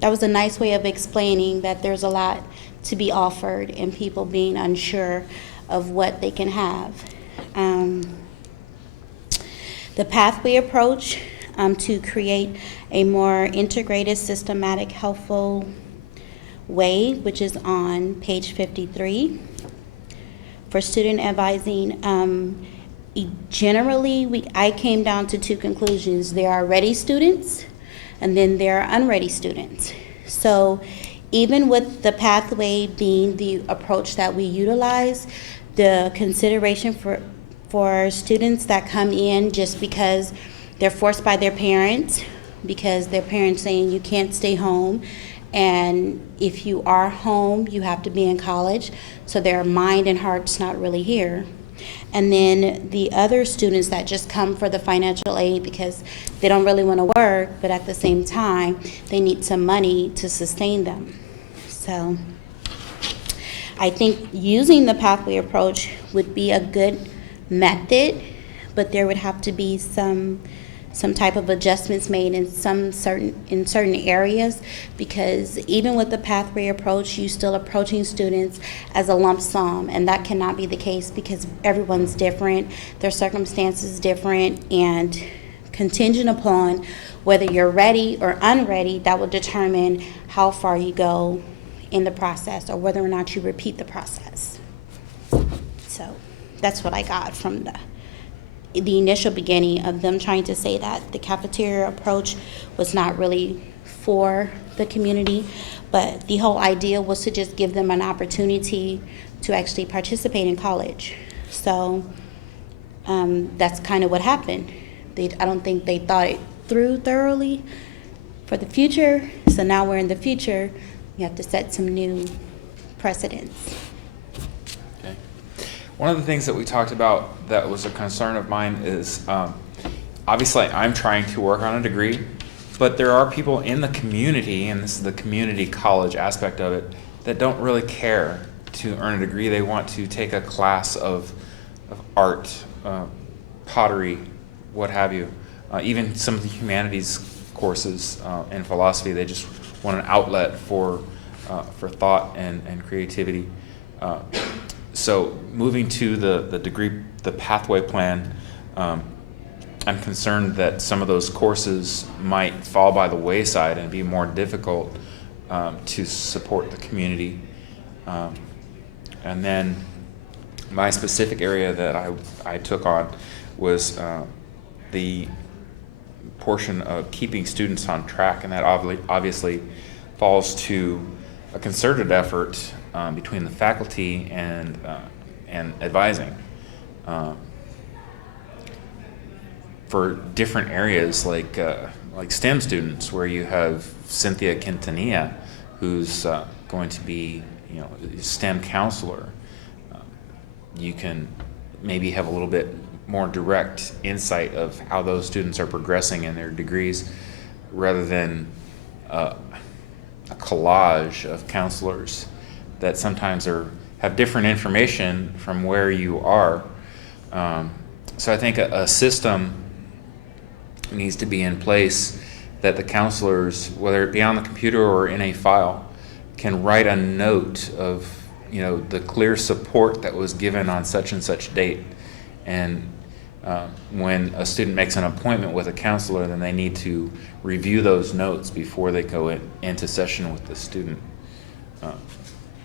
that was a nice way of explaining that there's a lot to be offered and people being unsure of what they can have. The pathway approach to create a more integrated, systematic, helpful way, which is on page 53. For student advising, generally, I came down to two conclusions. There are ready students, and then there are unready students. So even with the pathway being the approach that we utilize, the consideration for students that come in just because they're forced by their parents, because their parents saying you can't stay home, and if you are home, you have to be in college, so their mind and heart's not really here. And then the other students that just come for the financial aid because they don't really want to work, but at the same time, they need some money to sustain them. So I think using the pathway approach would be a good method, but there would have to be some type of adjustments made in certain areas, because even with the pathway approach, you're still approaching students as a lump sum, and that cannot be the case because everyone's different, their circumstances different, and contingent upon whether you're ready or unready, that will determine how far you go in the process or whether or not you repeat the process. So that's what I got from the initial beginning of them trying to say that the cafeteria approach was not really for the community, but the whole idea was to just give them an opportunity to actually participate in college. So that's kind of what happened. I don't think they thought it through thoroughly for the future, so now we're in the future, you have to set some new precedents. One of the things that we talked about that was a concern of mine is, obviously I'm trying to work on a degree, but there are people in the community, and this is the community college aspect of it, that don't really care to earn a degree. They want to take a class of art, pottery, what have you. Even some of the humanities courses in philosophy, they just want an outlet for thought and creativity. So moving to the degree, the pathway plan, I'm concerned that some of those courses might fall by the wayside and be more difficult to support the community. And then my specific area that I took on was the portion of keeping students on track, and that obviously falls to a concerted effort between the faculty and advising for different areas like STEM students, where you have Cynthia Quintanilla, who's going to be STEM counselor. You can maybe have a little bit more direct insight of how those students are progressing in their degrees, rather than a collage of counselors that sometimes have different information from where you are. So I think a system needs to be in place that the counselors, whether it be on the computer or in a file, can write a note of the clear support that was given on such and such date. And when a student makes an appointment with a counselor, then they need to review those notes before they go into session with the student,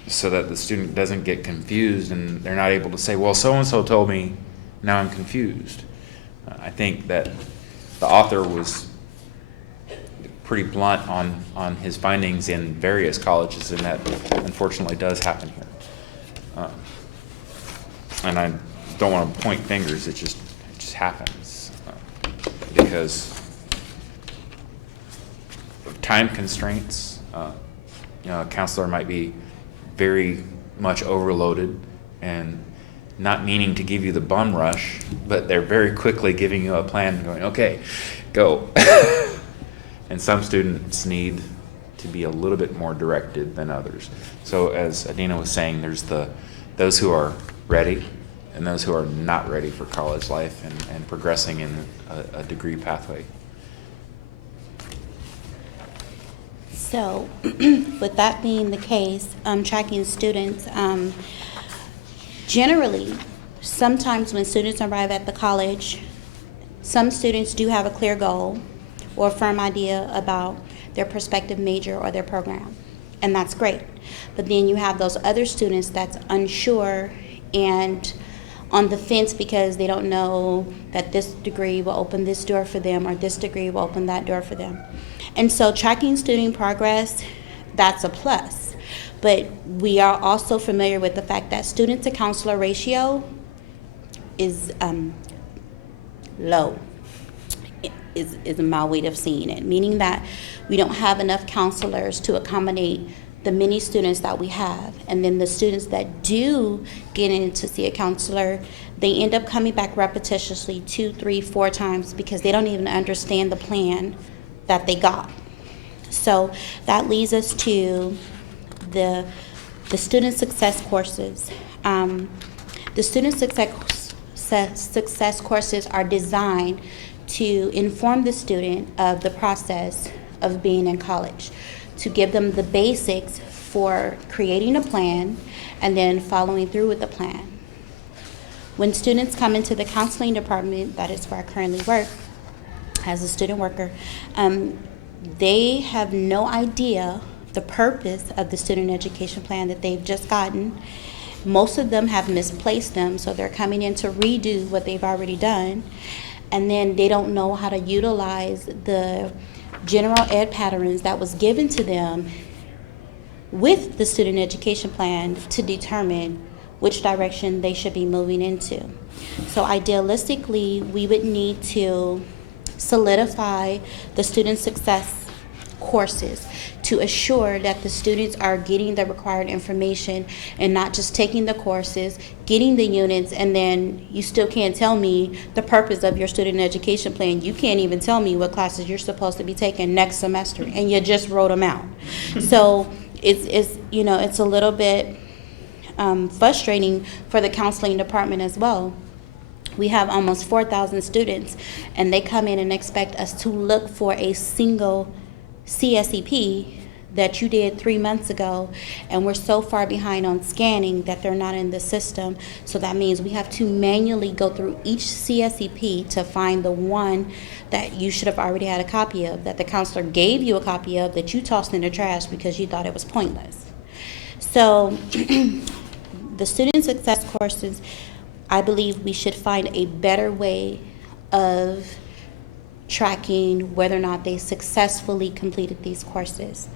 so that the student doesn't get confused and they're not able to say, well, so-and-so told me, now I'm confused. I think that the author was pretty blunt on his findings in various colleges, and that unfortunately does happen here. And I don't want to point fingers, it just happens because of time constraints. A counselor might be very much overloaded and not meaning to give you the bum rush, but they're very quickly giving you a plan and going, okay, go. And some students need to be a little bit more directed than others. So as Adina was saying, there's those who are ready and those who are not ready for college life and progressing in a degree pathway. So, with that being the case, tracking students, generally, sometimes when students arrive at the college, some students do have a clear goal or a firm idea about their prospective major or their program, and that's great. But then you have those other students that's unsure and on the fence because they don't know that this degree will open this door for them or this degree will open that door for them. And so tracking student progress, that's a plus. But we are also familiar with the fact that student to counselor ratio is low, is my way of seeing it, meaning that we don't have enough counselors to accommodate the many students that we have. And then the students that do get in to see a counselor, they end up coming back repetitiously 2, 3, 4 times because they don't even understand the plan that they got. So that leads us to the student success courses. The student success courses are designed to inform the student of the process of being in college, to give them the basics for creating a plan and then following through with the plan. When students come into the counseling department, that is where I currently work as a student worker, they have no idea the purpose of the student education plan that they've just gotten. Most of them have misplaced them, so they're coming in to redo what they've already done, and then they don't know how to utilize the general ed patterns that was given to them with the student education plan to determine which direction they should be moving into. So idealistically, we would need to solidify the student success courses to assure that the students are getting the required information and not just taking the courses, getting the units, and then you still can't tell me the purpose of your student education plan. You can't even tell me what classes you're supposed to be taking next semester, and you just wrote them out. So it's a little bit frustrating for the counseling department as well. We have almost 4,000 students, and they come in and expect us to look for a single CSEP that you did 3 months ago, and we're so far behind on scanning that they're not in the system. So that means we have to manually go through each CSEP to find the one that you should have already had a copy of, that the counselor gave you a copy of, that you tossed in the trash because you thought it was pointless. So the student success courses, I believe we should find a better way of tracking whether or not they successfully completed these courses.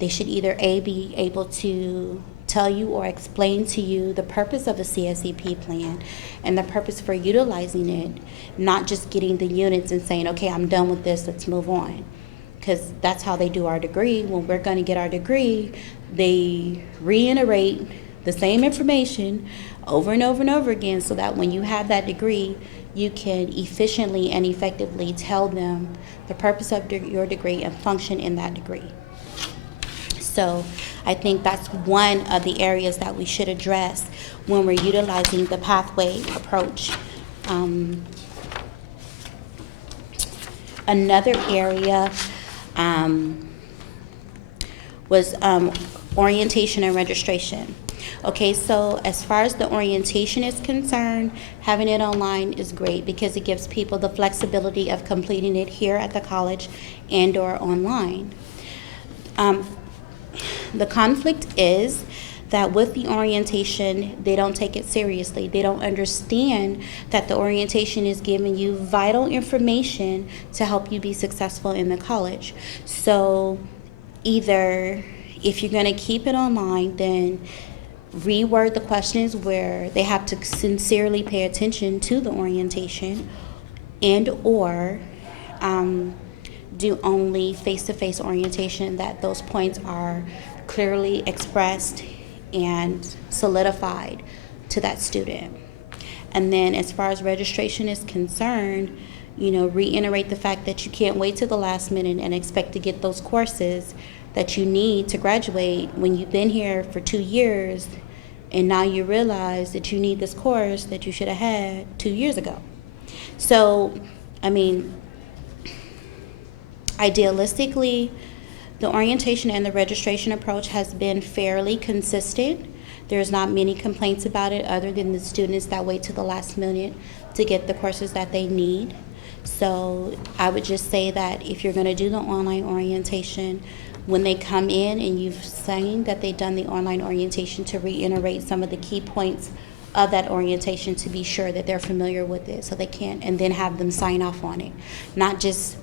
They should either be able to tell you or explain to you the purpose of a CSEP plan and the purpose for utilizing it, not just getting the units and saying, okay, I'm done with this, let's move on. Because that's how they do our degree. When we're going to get our degree, they reiterate the same information over and over and over again so that when you have that degree, you can efficiently and effectively tell them the purpose of your degree and function in that degree. So I think that's one of the areas that we should address when we're utilizing the pathway approach. Another area was orientation and registration. Okay, so as far as the orientation is concerned, having it online is great because it gives people the flexibility of completing it here at the college and or online. The conflict is that with the orientation, they don't take it seriously. They don't understand that the orientation is giving you vital information to help you be successful in the college. So either if you're going to keep it online, then reword the questions where they have to sincerely pay attention to the orientation, and or do only face-to-face orientation that those points are clearly expressed and solidified to that student. And then as far as registration is concerned, reiterate the fact that you can't wait till the last minute and expect to get those courses that you need to graduate when you've been here for 2 years and now you realize that you need this course that you should have had 2 years ago. So, idealistically, The orientation and the registration approach has been fairly consistent. There's not many complaints about it other than the students that wait to the last minute to get the courses that they need. So I would just say that if you're going to do the online orientation, when they come in and you've seen that they've done the online orientation, to reiterate some of the key points of that orientation to be sure that they're familiar with it so they can, and then have them sign off on it. Not just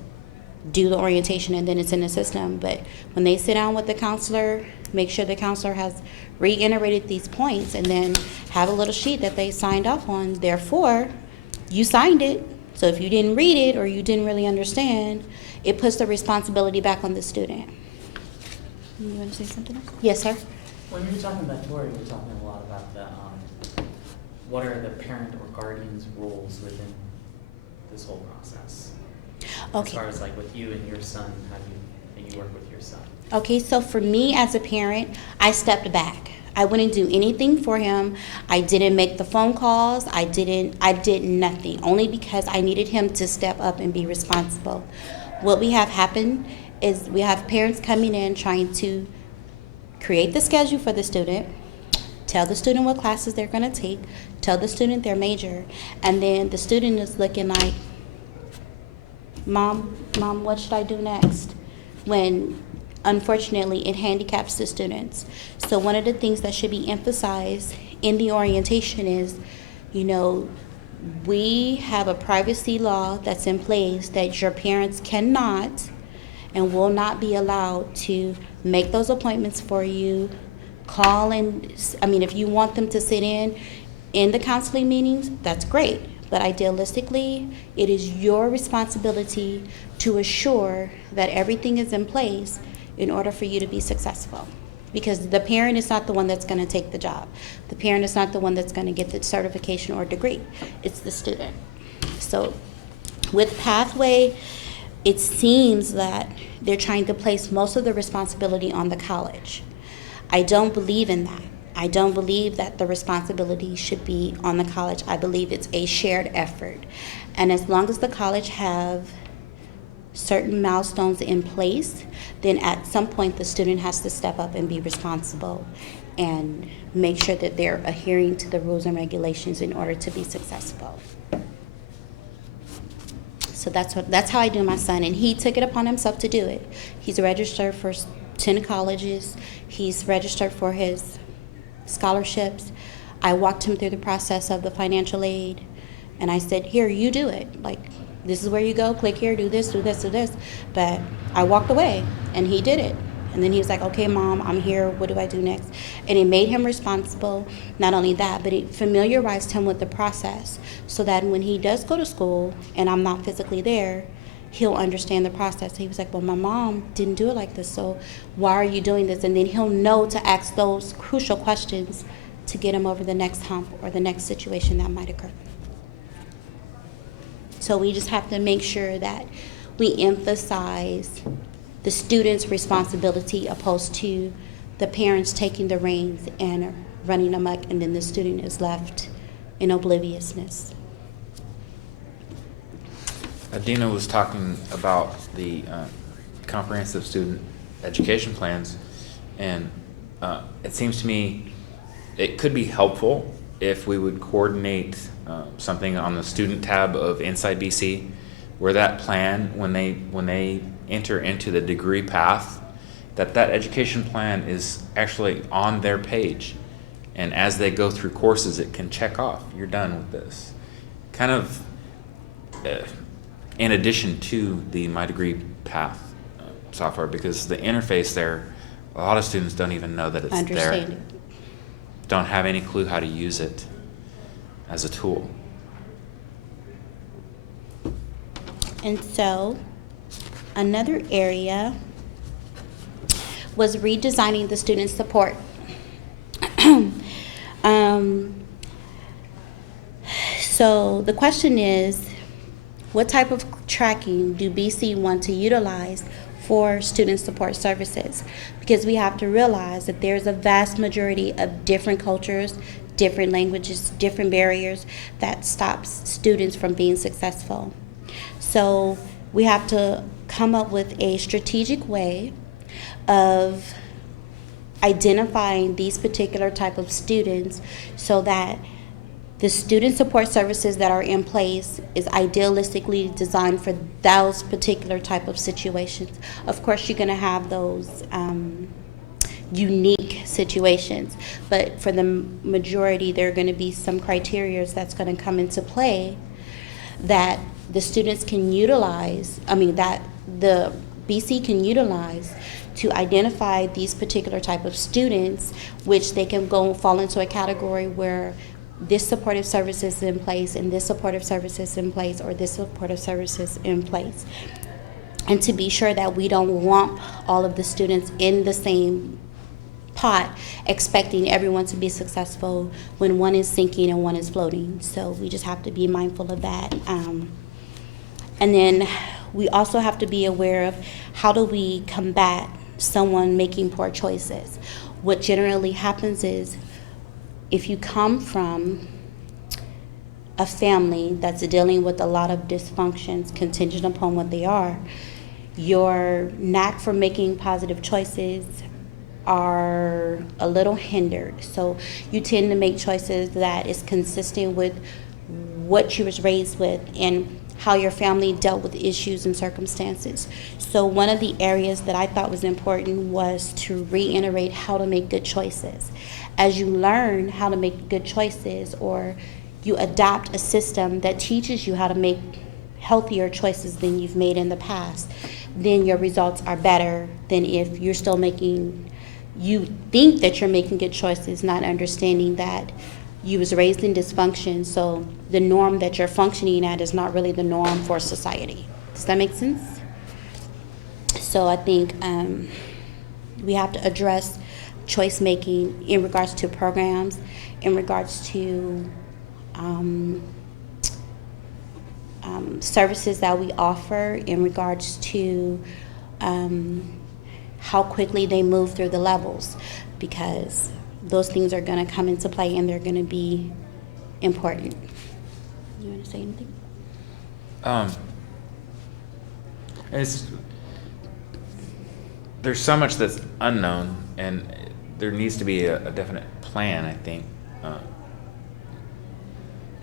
do the orientation and then it's in the system, but when they sit down with the counselor, make sure the counselor has reiterated these points and then have a little sheet that they signed off on. Therefore, you signed it. So if you didn't read it or you didn't really understand, it puts the responsibility back on the student. You want to say something else? Yes, sir. When you're talking about Tori, you're talking a lot about the what are the parent or guardian's roles within this whole process? Okay. As far as like with you and your son, how do you work with your son? Okay, so for me as a parent, I stepped back. I wouldn't do anything for him. I didn't make the phone calls. I did nothing, only because I needed him to step up and be responsible. What we have happen is we have parents coming in trying to create the schedule for the student, tell the student what classes they're going to take, tell the student their major, and then the student is looking like, Mom, what should I do next? When unfortunately it handicaps the students. So one of the things that should be emphasized in the orientation is, we have a privacy law that's in place that your parents cannot and will not be allowed to make those appointments for you, call and, if you want them to sit in the counseling meetings, that's great. But idealistically, it is your responsibility to assure that everything is in place in order for you to be successful. Because the parent is not the one that's going to take the job. The parent is not the one that's going to get the certification or degree. It's the student. So with Pathway, it seems that they're trying to place most of the responsibility on the college. I don't believe in that. I don't believe that the responsibility should be on the college. I believe it's a shared effort. And as long as the college have certain milestones in place, then at some point the student has to step up and be responsible and make sure that they're adhering to the rules and regulations in order to be successful. So that's how I do my son, and he took it upon himself to do it. He's registered for 10 colleges. He's registered for his scholarships. I walked him through the process of the financial aid, and I said, here, you do it. Like, this is where you go, click here, do this, do this, do this. But I walked away, and he did it. And then he was like, okay, Mom, I'm here. What do I do next? And it made him responsible. Not only that, but it familiarized him with the process so that when he does go to school and I'm not physically there, he'll understand the process. He was like, well, my mom didn't do it like this, so why are you doing this? And then he'll know to ask those crucial questions to get him over the next hump or the next situation that might occur. So we just have to make sure that we emphasize the student's responsibility opposed to the parents taking the reins and running amok, and then the student is left in obliviousness. Dina was talking about the comprehensive student education plans, and it seems to me it could be helpful if we would coordinate something on the student tab of Inside BC, where that plan, when they enter into the degree path, that education plan is actually on their page, and as they go through courses, it can check off, you're done with this. Kind of in addition to the My Degree Path software, because the interface there, a lot of students don't even know that it's Understand there. it. Don't have any clue how to use it as a tool. And so another area was redesigning the student support. So the question is, what type of tracking do BC want to utilize for student support services? Because we have to realize that there's a vast majority of different cultures, different languages, different barriers that stops students from being successful. So we have to come up with a strategic way of identifying these particular type of students so that the student support services that are in place is idealistically designed for those particular type of situations. Of course, you're going to have those unique situations, but for the majority, there are going to be some criteria that's going to come into play that the students can utilize, that the BC can utilize to identify these particular type of students, which they can go fall into a category where this supportive service is in place and this supportive service is in place or this supportive service is in place. And to be sure that we don't lump all of the students in the same pot, expecting everyone to be successful when one is sinking and one is floating. So we just have to be mindful of that. And then we also have to be aware of how do we combat someone making poor choices. What generally happens is if you come from a family that's dealing with a lot of dysfunctions contingent upon what they are, your knack for making positive choices are a little hindered. So you tend to make choices that is consistent with what you was raised with and how your family dealt with issues and circumstances. So one of the areas that I thought was important was to reiterate how to make good choices. As you learn how to make good choices, or you adopt a system that teaches you how to make healthier choices than you've made in the past, then your results are better than if you're still making, you think that you're making good choices, not understanding that you was raised in dysfunction, so the norm that you're functioning at is not really the norm for society. Does that make sense? So I think we have to address choice making in regards to programs, in regards to services that we offer, in regards to how quickly they move through the levels, because those things are going to come into play and they're going to be important. You want to say anything? There's so much that's unknown, and there needs to be a definite plan, I think. And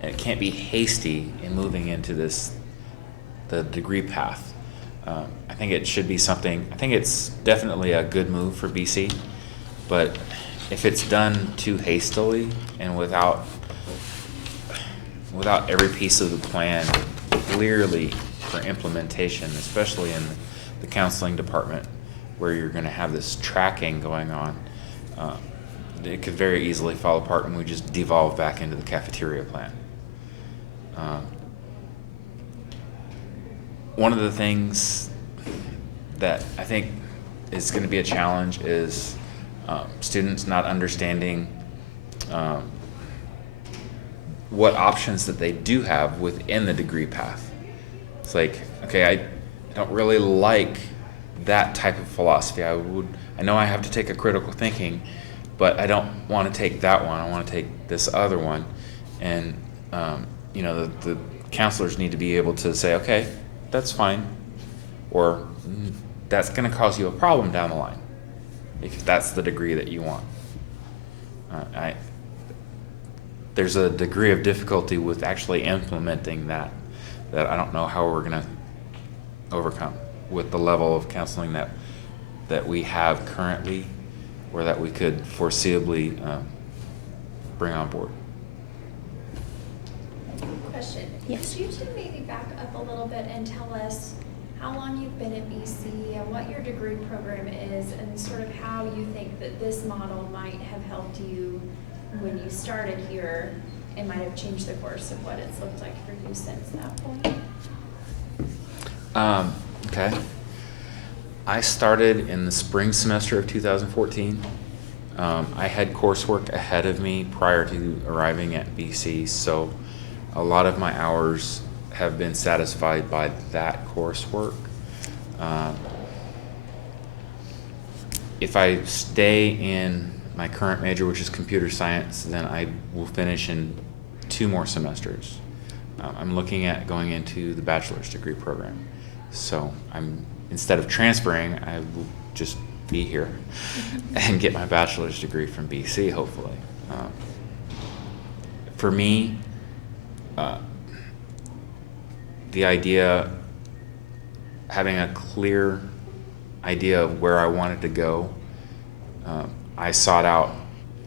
it can't be hasty in moving into the degree path. I think it should be something, I think it's definitely a good move for BC, but if it's done too hastily and without every piece of the plan clearly for implementation, especially in the counseling department where you're going to have this tracking going on, it could very easily fall apart and we just devolve back into the cafeteria plan. One of the things that I think is going to be a challenge is students not understanding what options that they do have within the degree path. It's like, okay, I don't really like that type of philosophy. I know I have to take a critical thinking, but I don't want to take that one. I want to take this other one. And the counselors need to be able to say, okay, that's fine, or that's going to cause you a problem down the line if that's the degree that you want. There's a degree of difficulty with actually implementing that I don't know how we're going to overcome with the level of counseling that we have currently, or that we could foreseeably bring on board. Question. Yes. Could you two maybe back up a little bit and tell us how long you've been at BC and what your degree program is, and sort of how you think that this model might have helped you when you started here and might have changed the course of what it's looked like for you since that point? Okay. I started in the spring semester of 2014. I had coursework ahead of me prior to arriving at BC, so a lot of my hours have been satisfied by that coursework. If I stay in my current major, which is computer science, then I will finish in 2 more semesters. I'm looking at going into the bachelor's degree program. So instead of transferring, I will just be here and get my bachelor's degree from BC, hopefully. For me, the idea, having a clear idea of where I wanted to go, I sought out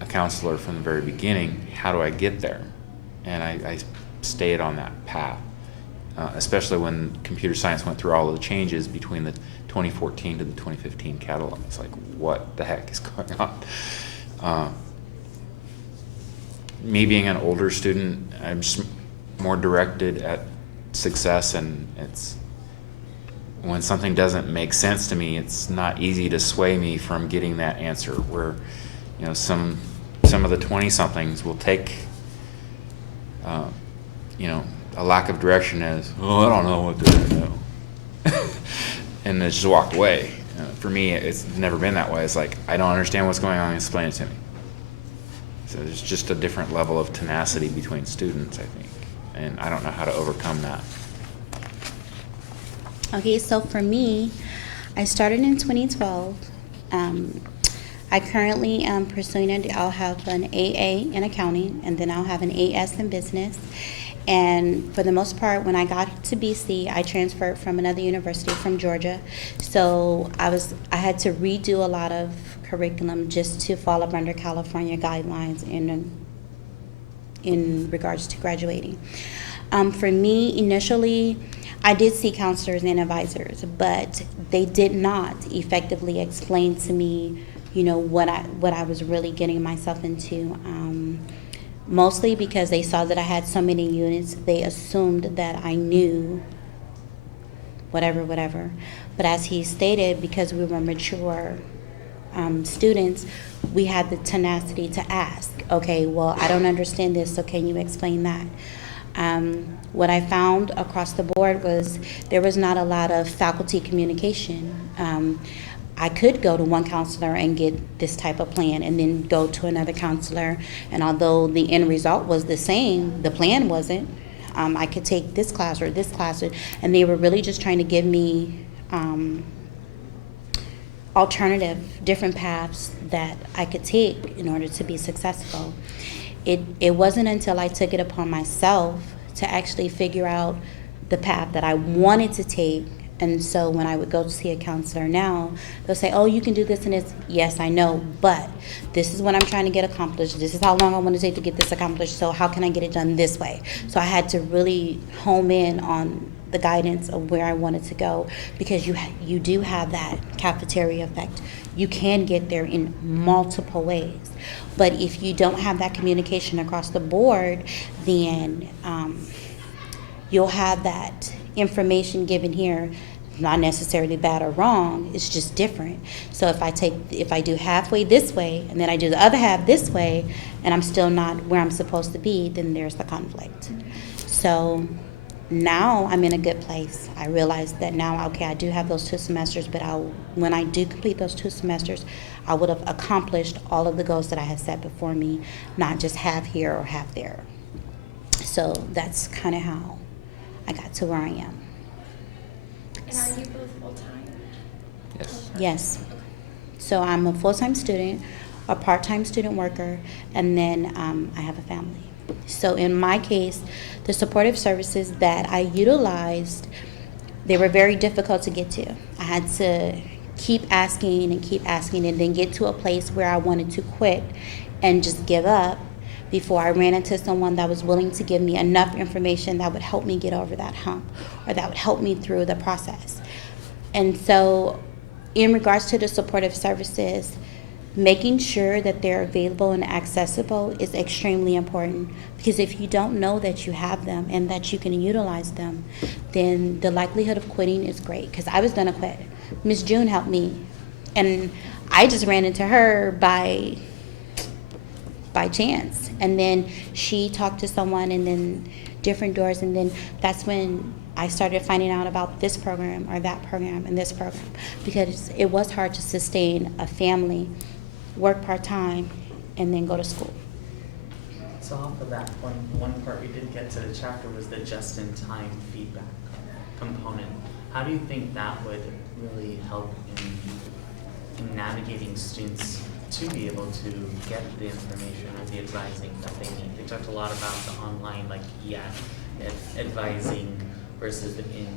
a counselor from the very beginning. How do I get there? And I stayed on that path, especially when computer science went through all of the changes between the 2014 to the 2015 catalog. It's like, what the heck is going on? Me being an older student, I'm just more directed at success, and it's when something doesn't make sense to me, it's not easy to sway me from getting that answer. Where, you know, some of the 20-somethings will take, you know, a lack of direction as, oh, I don't know what to do, and they just walked away. For me, it's never been that way. It's like, I don't understand what's going on, explain it to me. So there's just a different level of tenacity between students, I think, and I don't know how to overcome that. Okay, so for me, I started in 2012. I currently am pursuing I'll have an AA in accounting, and then I'll have an AS in business. And for the most part, when I got to BC, I transferred from another university from Georgia. So I had to redo a lot of curriculum just to fall up under California guidelines in regards to graduating. For me, initially, I did see counselors and advisors, but they did not effectively explain to me, you know, what I was really getting myself into. Mostly because they saw that I had so many units, they assumed that I knew whatever. But as he stated, because we were mature students, we had the tenacity to ask, okay, well, I don't understand this, so can you explain that? What I found across the board was there was not a lot of faculty communication. I could go to one counselor and get this type of plan and then go to another counselor, and although the end result was the same, the plan wasn't. I could take this class or this class, and they were really just trying to give me alternative, different paths that I could take in order to be successful. It wasn't until I took it upon myself to actually figure out the path that I wanted to take. And so when I would go to see a counselor now, they'll say, oh, you can do this and this. Yes, I know, but this is what I'm trying to get accomplished. This is how long I want to take to get this accomplished, so how can I get it done this way? So I had to really home in on the guidance of where I wanted to go, because you do have that cafeteria effect. You can get there in multiple ways. But if you don't have that communication across the board, then you'll have that information given here, not necessarily bad or wrong, it's just different. So if I do halfway this way and then I do the other half this way and I'm still not where I'm supposed to be, then there's the conflict. So now I'm in a good place. I realize that now, okay, I do have those 2 semesters, but when I do complete those 2 semesters, I would have accomplished all of the goals that I had set before me, not just half here or half there. So that's kind of how I got to where I am. And are you both full-time? Yes. Yes. So I'm a full-time student, a part-time student worker, and then I have a family. So in my case, the supportive services that I utilized, they were very difficult to get to. I had to keep asking and then get to a place where I wanted to quit and just give up before I ran into someone that was willing to give me enough information that would help me get over that hump, or that would help me through the process. And so in regards to the supportive services, making sure that they're available and accessible is extremely important, because if you don't know that you have them and that you can utilize them, then the likelihood of quitting is great. Because I was going to quit. Miss June helped me, and I just ran into her by chance, and then she talked to someone, and then different doors, and then that's when I started finding out about this program or that program and this program, because it was hard to sustain a family, work part-time, and then go to school. So off of that one part we didn't get to the chapter was the just-in-time feedback component. How do you think that would really help in in navigating students to be able to get the information or the advising that they need. They talked a lot about the online, like, advising versus the in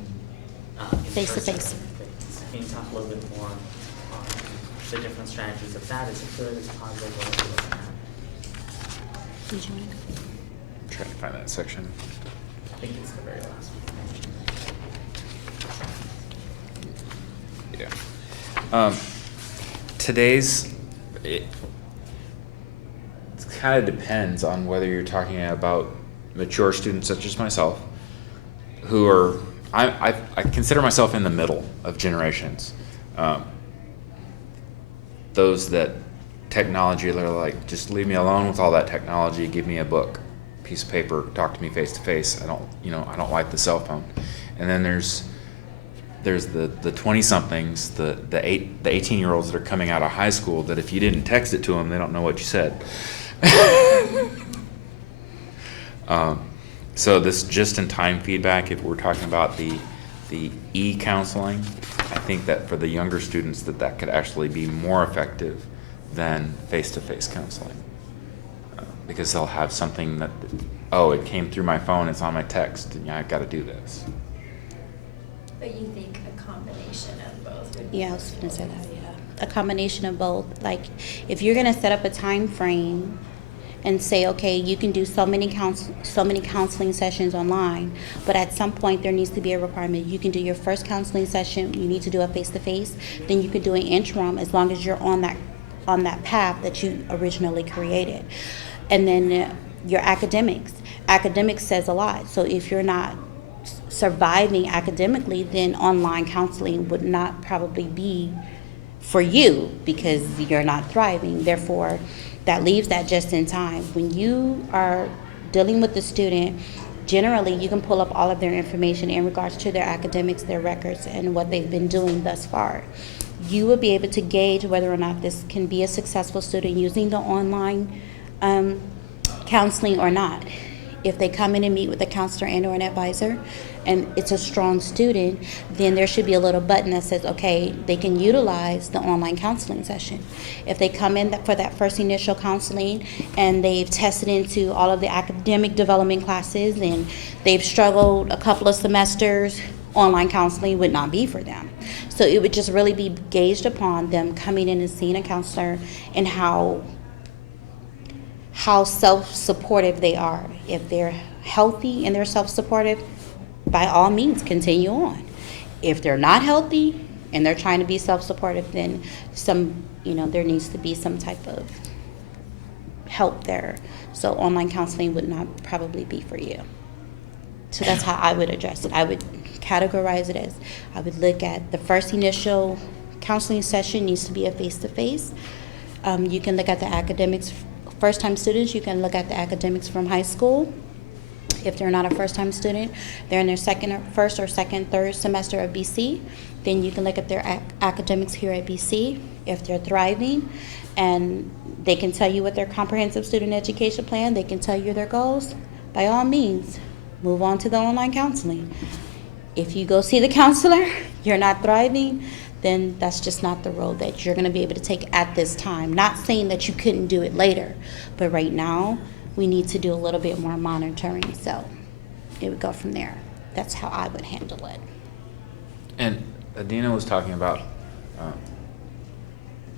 Face-to-face. Can you talk a little bit more on the different strategies of that? Is it good, is it positive, what are you looking at? Did you want to go? I'm trying to find that section. I think it's the very last one. Yeah. It kind of depends on whether you're talking about mature students such as myself, who are, I consider myself in the middle of generations. Those that technology, they're like, just leave me alone with all that technology, give me a book, piece of paper, talk to me face to face. I don't like the cell phone. And then there's the 20-somethings, the 18-year-olds that are coming out of high school that if you didn't text it to them, they don't know what you said. So this just-in-time feedback, if we're talking about the e-counseling, I think that for the younger students that could actually be more effective than face-to-face counseling. Because they'll have something that, oh, it came through my phone, it's on my text, and yeah, I've got to do this. But you think a combination of both would be Yeah, I was going to say useful? that, yeah. A combination of both. Like, if you're going to set up a time frame and say, okay, you can do so many counseling sessions online, but at some point there needs to be a requirement. You can do your first counseling session, you need to do a face-to-face, then you could do an interim as long as you're on that path that you originally created. And then your academics. Academics says a lot. So if you're not surviving academically, then online counseling would not probably be for you because you're not thriving. Therefore, that leaves that just in time. When you are dealing with the student, generally you can pull up all of their information in regards to their academics, their records, and what they've been doing thus far. You will be able to gauge whether or not this can be a successful student using the online counseling or not. If they come in and meet with a counselor and or an advisor and it's a strong student, then there should be a little button that says, okay, they can utilize the online counseling session. If they come in for that first initial counseling and they've tested into all of the academic development classes and they've struggled a couple of semesters, online counseling would not be for them. So it would just really be gauged upon them coming in and seeing a counselor and how self-supportive they are. If they're healthy and they're self-supportive, by all means, continue on. If they're not healthy and they're trying to be self-supportive, then there needs to be some type of help there. So online counseling would not probably be for you. So that's how I would address it. I would categorize it as, I would look at the first initial counseling session needs to be a face-to-face. You can look at the academics. First-time students, you can look at the academics from high school. If they're not a first-time student, they're in their first or second, third semester of BC, then you can look at their academics here at BC. If they're thriving and they can tell you what their comprehensive student education plan, they can tell you their goals, by all means, move on to the online counseling. If you go see the counselor, you're not thriving, then that's just not the road that you're going to be able to take at this time. Not saying that you couldn't do it later, but right now we need to do a little bit more monitoring, so it would go from there. That's how I would handle it. And Adina was talking about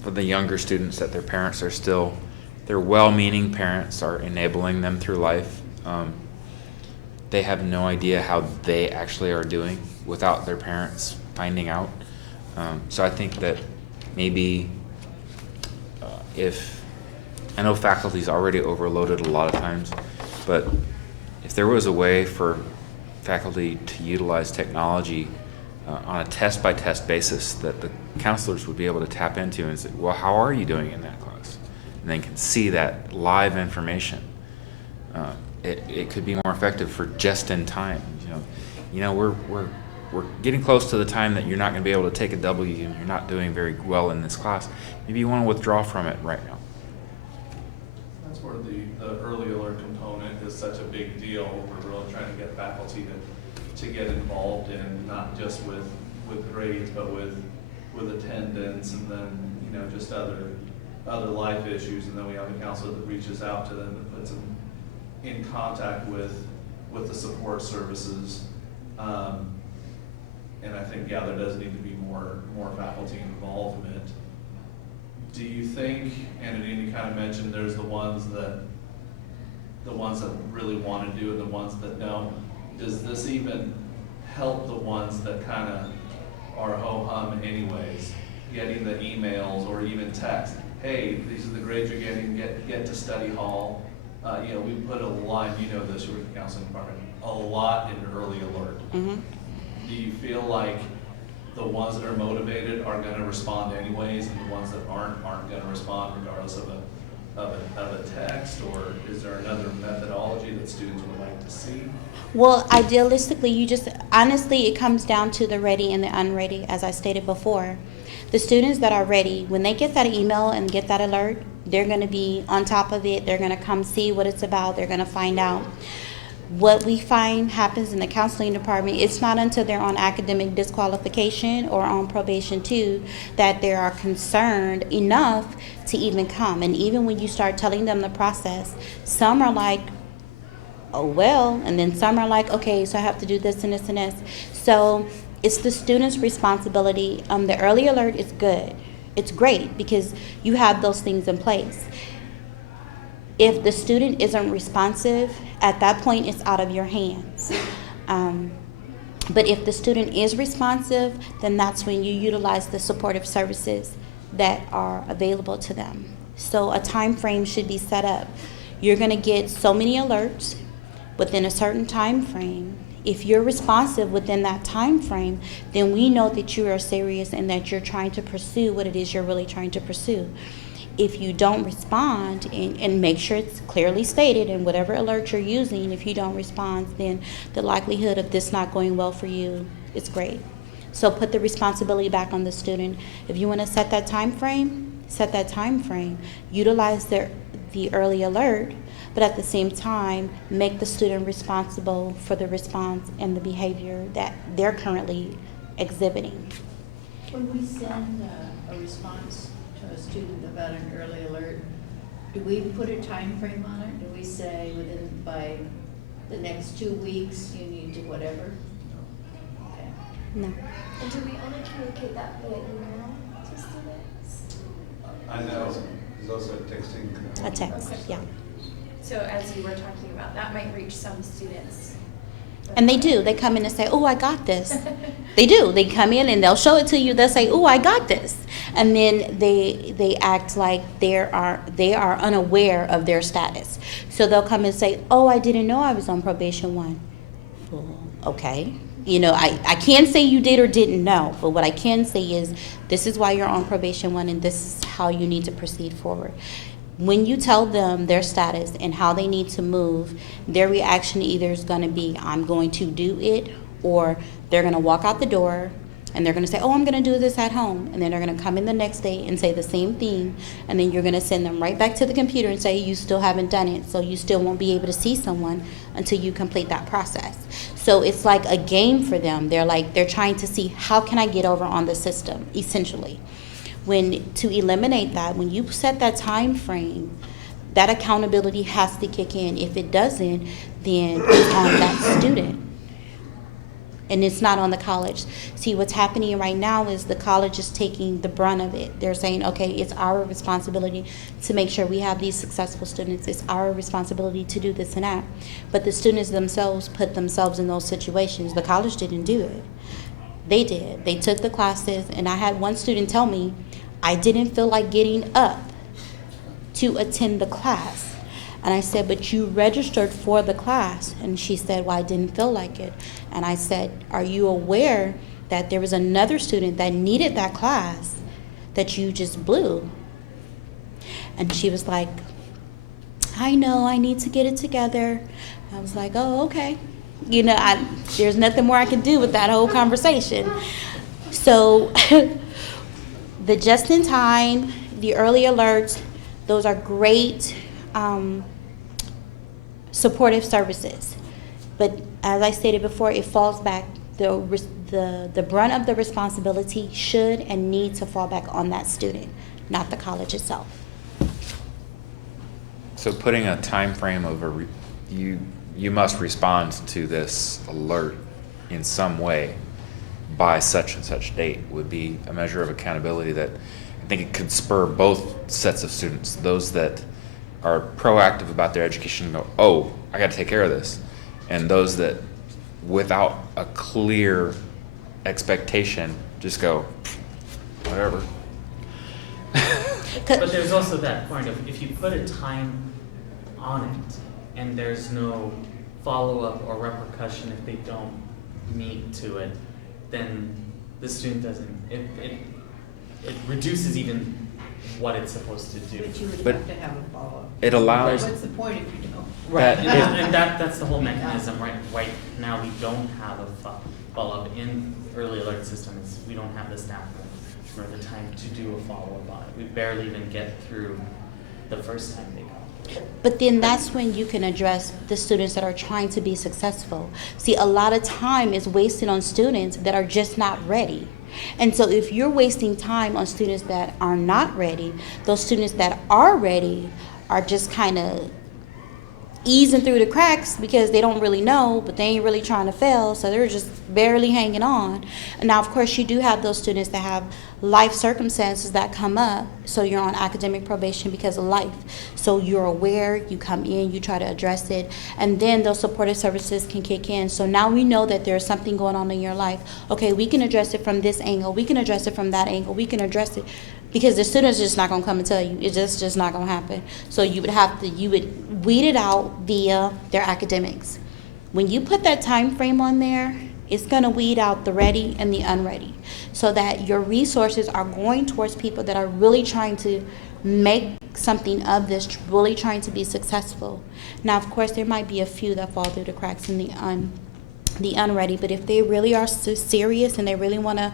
for the younger students that their parents are still, their well-meaning parents are enabling them through life. They have no idea how they actually are doing without their parents finding out. So I think that maybe if, I know faculty's already overloaded a lot of times, but if there was a way for faculty to utilize technology on a test-by-test basis that the counselors would be able to tap into and say, well, how are you doing in that class? And then can see that live information. It could be more effective for just in time. We're getting close to the time that you're not going to be able to take a W and you're not doing very well in this class. Maybe you want to withdraw from it right now. That's where the early alert component is such a big deal. We're really trying to get faculty to get involved in not just with grades, but with attendance, and then you know, just other life issues, and then we have a counselor that reaches out to them and puts them in contact with the support services. And I think, yeah, there does need to be more faculty involvement. Do you think, and Andy kind of mentioned, there's the ones that really want to do it, and the ones that don't. Does this even help the ones that kind of are ho-hum anyways, getting the emails or even text? Hey, these are the grades you're getting, get to study hall. You know, we put a lot, you know this, you're with the counseling department, a lot in early alert. Mm-hmm. Do you feel like the ones that are motivated are gonna respond anyways, and the ones that aren't gonna respond regardless of a text, or is there another methodology that students would like to see? Well, idealistically, honestly, it comes down to the ready and the unready, as I stated before. The students that are ready, when they get that email and get that alert, they're going to be on top of it. They're going to come see what it's about. They're going to find out. What we find happens in the counseling department, it's not until they're on academic disqualification or on probation too that they are concerned enough to even come. And even when you start telling them the process, some are like, oh well, and then some are like, okay, so I have to do this and this and this. So it's the student's responsibility. The early alert is good. It's great because you have those things in place. If the student isn't responsive, at that point it's out of your hands. But if the student is responsive, then that's when you utilize the supportive services that are available to them. So a time frame should be set up. You're going to get so many alerts within a certain time frame. If you're responsive within that time frame, then we know that you are serious and that you're trying to pursue what it is you're really trying to pursue. If you don't respond, and make sure it's clearly stated in whatever alert you're using, if you don't respond, then the likelihood of this not going well for you is great. So put the responsibility back on the student. If you want to set that time frame, set that time frame. Utilize the early alert, but at the same time, make the student responsible for the response and the behavior that they're currently exhibiting. When we send a response to a student about an early alert, do we put a time frame on it? Do we say by the next 2 weeks you need to whatever? Okay. No. And do we only communicate that via email to students? I know. There's also texting. A text, yeah. So as you were talking about, that might reach some students. And they do. They come in and say, oh, I got this. They do. They come in and they'll show it to you. They'll say, oh, I got this. And then they act like they are unaware of their status. So they'll come and say, oh, I didn't know I was on probation 1. Well, okay. You know, I can't say you did or didn't know, but what I can say is this is why you're on probation 1 and this is how you need to proceed forward. When you tell them their status and how they need to move, their reaction either is going to be, I'm going to do it, or they're going to walk out the door and they're going to say, oh, I'm going to do this at home. And then they're going to come in the next day and say the same thing. And then you're going to send them right back to the computer and say, you still haven't done it. So you still won't be able to see someone until you complete that process. So it's like a game for them. They're trying to see, how can I get over on the system, essentially. To eliminate that, when you set that time frame, that accountability has to kick in. If it doesn't, then it's on that student. And it's not on the college. See, what's happening right now is the college is taking the brunt of it. They're saying, okay, it's our responsibility to make sure we have these successful students. It's our responsibility to do this and that. But the students themselves put themselves in those situations. The college didn't do it. They did. They took the classes, and I had one student tell me, I didn't feel like getting up to attend the class. And I said, but you registered for the class. And she said, well, I didn't feel like it. And I said, are you aware that there was another student that needed that class that you just blew? And she was like, I know, I need to get it together. I was like, oh, okay. You know, there's nothing more I can do with that whole conversation. So the just-in-time, the early alerts, those are great supportive services. But as I stated before, it falls back, the brunt of the responsibility should and need to fall back on that student, not the college itself. So putting a time frame of you must respond to this alert in some way by such and such date would be a measure of accountability that I think it could spur both sets of students, those that are proactive about their education and go, oh, I got to take care of this, and those that without a clear expectation just go, whatever. But there's also that point of if you put a time on it and there's no follow-up or repercussion if they don't meet to it, then the student doesn't, it reduces even what it's supposed to do. But you would But have to have a follow-up. It allows What's the point if you don't? Right, That- and that's the whole mechanism, right now, we don't have a follow-up in early alert system, is we don't have the staff or the time to do a follow-up on it. We barely even get through the first time they come. But then that's when you can address the students that are trying to be successful. See, a lot of time is wasted on students that are just not ready. And so if you're wasting time on students that are not ready, those students that are ready are just kind of easing through the cracks because they don't really know, but they ain't really trying to fail, so they're just barely hanging on. And now, of course, you do have those students that have life circumstances that come up, so you're on academic probation because of life. So you're aware, you come in, you try to address it, and then those supportive services can kick in. So now we know that there's something going on in your life. Okay, we can address it from this angle, we can address it from that angle, we can address it. Because the student's just not going to come and tell you. It's just not going to happen. So you would weed it out via their academics. When you put that time frame on there, it's going to weed out the ready and the unready, so that your resources are going towards people that are really trying to make something of this, really trying to be successful. Now, of course, there might be a few that fall through the cracks in the unready, but if they really are so serious and they really want to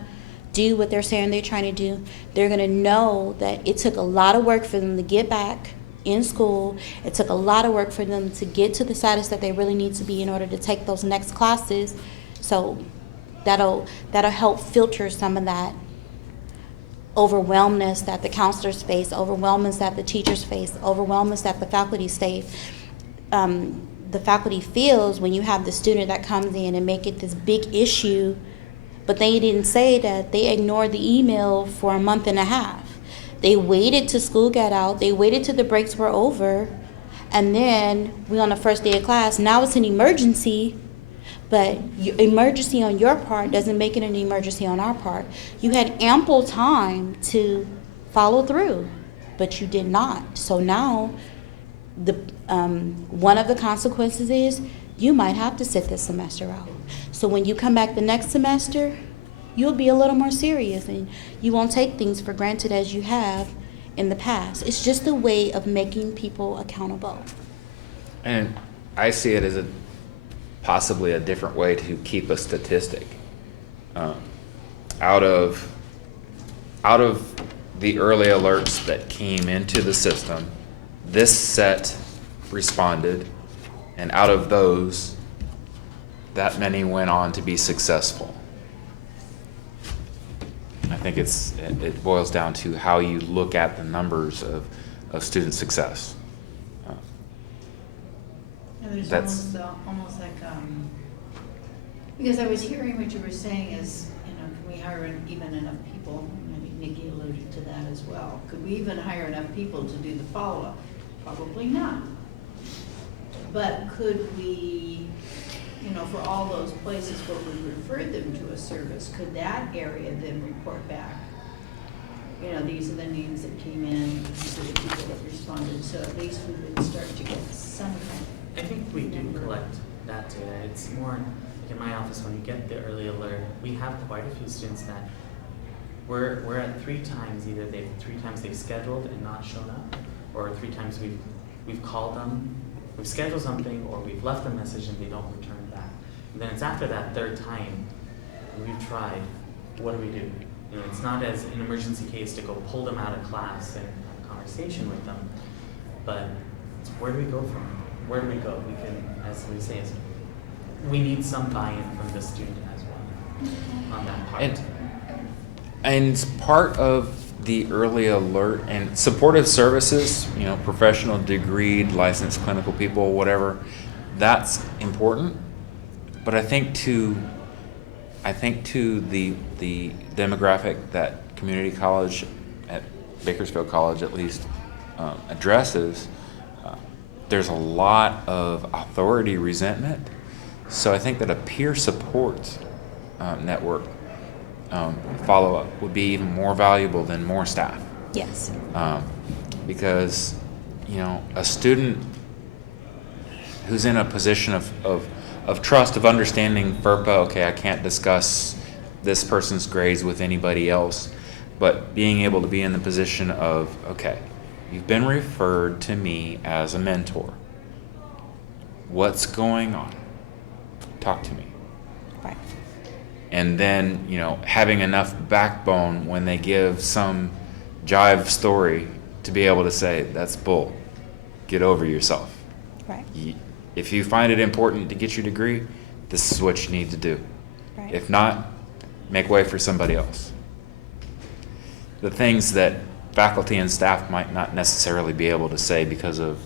do what they're saying they're trying to do, they're going to know that it took a lot of work for them to get back in school. It took a lot of work for them to get to the status that they really need to be in order to take those next classes. So that'll help filter some of that overwhelmness that the counselors face, overwhelmness that the teachers face, overwhelmness that the faculty face. The faculty feels when you have the student that comes in and make it this big issue, but they didn't say that they ignored the email for a month and a half. They waited till school got out. They waited till the breaks were over. And then we on the first day of class. Now it's an emergency, but emergency on your part doesn't make it an emergency on our part. You had ample time to follow through, but you did not. So now one of the consequences is you might have to sit this semester out. So when you come back the next semester, you'll be a little more serious and you won't take things for granted as you have in the past. It's just a way of making people accountable. And I see it as possibly a different way to keep a statistic. Out of the early alerts that came into the system, this set responded, and out of those, that many went on to be successful. I think it boils down to how you look at the numbers of student success. And there's That's- almost like, because I was hearing what you were saying is, can we hire even enough people? Maybe Nikki alluded to that as well. Could we even hire enough people to do the follow-up? Probably not. But could we, for all those places where we referred them to a service, could that area then report back? These are the names that came in, these are the people that responded, so at least we would start to get some kind of. I think we do collect that data. It's more, like in my office, when you get the early alert, we have quite a few students that we're at 3 times, either 3 times they've scheduled and not shown up, or 3 times we've called them, we've scheduled something, or we've left a message and they don't return back. And then it's after that 3rd time we've tried, what do we do? It's not as an emergency case to go pull them out of class and have a conversation with them, but it's where do we go from there? Where do we go? We can, as we say, we need some buy-in from the student as well on that part. And part of the early alert and supportive services, you know, professional, degreed, licensed clinical people, whatever, that's important. But I think to the demographic that community college at Bakersfield College at least addresses, there's a lot of authority resentment. So I think that a peer support network follow-up would be even more valuable than more staff. Yes. Because, you know, a student who's in a position of trust, of understanding FERPA, okay, I can't discuss this person's grades with anybody else, but being able to be in the position of, okay, you've been referred to me as a mentor. What's going on? Talk to me. Right. And then, you know, having enough backbone when they give some jive story to be able to say, that's bull. Get over yourself. Right. If you find it important to get your degree, this is what you need to do. Right. If not, make way for somebody else. The things that faculty and staff might not necessarily be able to say because of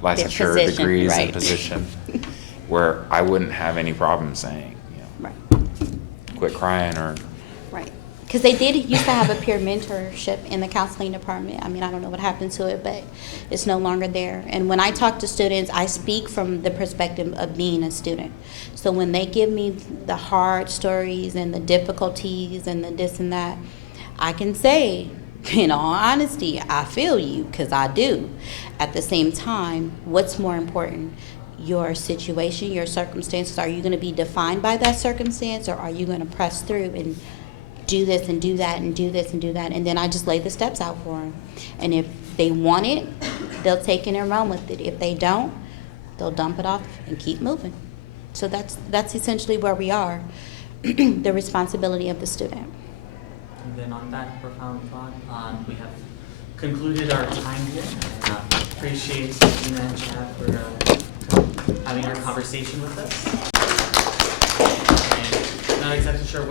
licensure, position, degrees, right. and position, where I wouldn't have any problem saying, you know, Right. quit crying or Right. Because they did used to have a peer mentorship in the counseling department. I mean, I don't know what happened to it, but it's no longer there. And when I talk to students, I speak from the perspective of being a student. So when they give me the hard stories and the difficulties and the this and that, I can say, in all honesty, I feel you, because I do. At the same time, what's more important? Your situation, your circumstances. Are you going to be defined by that circumstance, or are you going to press through and do this and do that and do this and do that? And then I just lay the steps out for them. And if they want it, they'll take it and run with it. If they don't, they'll dump it off and keep moving. So that's essentially where we are, the responsibility of the student. And then on that profound thought, we have concluded our time here. And appreciate Gina and Chad for having our conversation with us. And not exactly sure when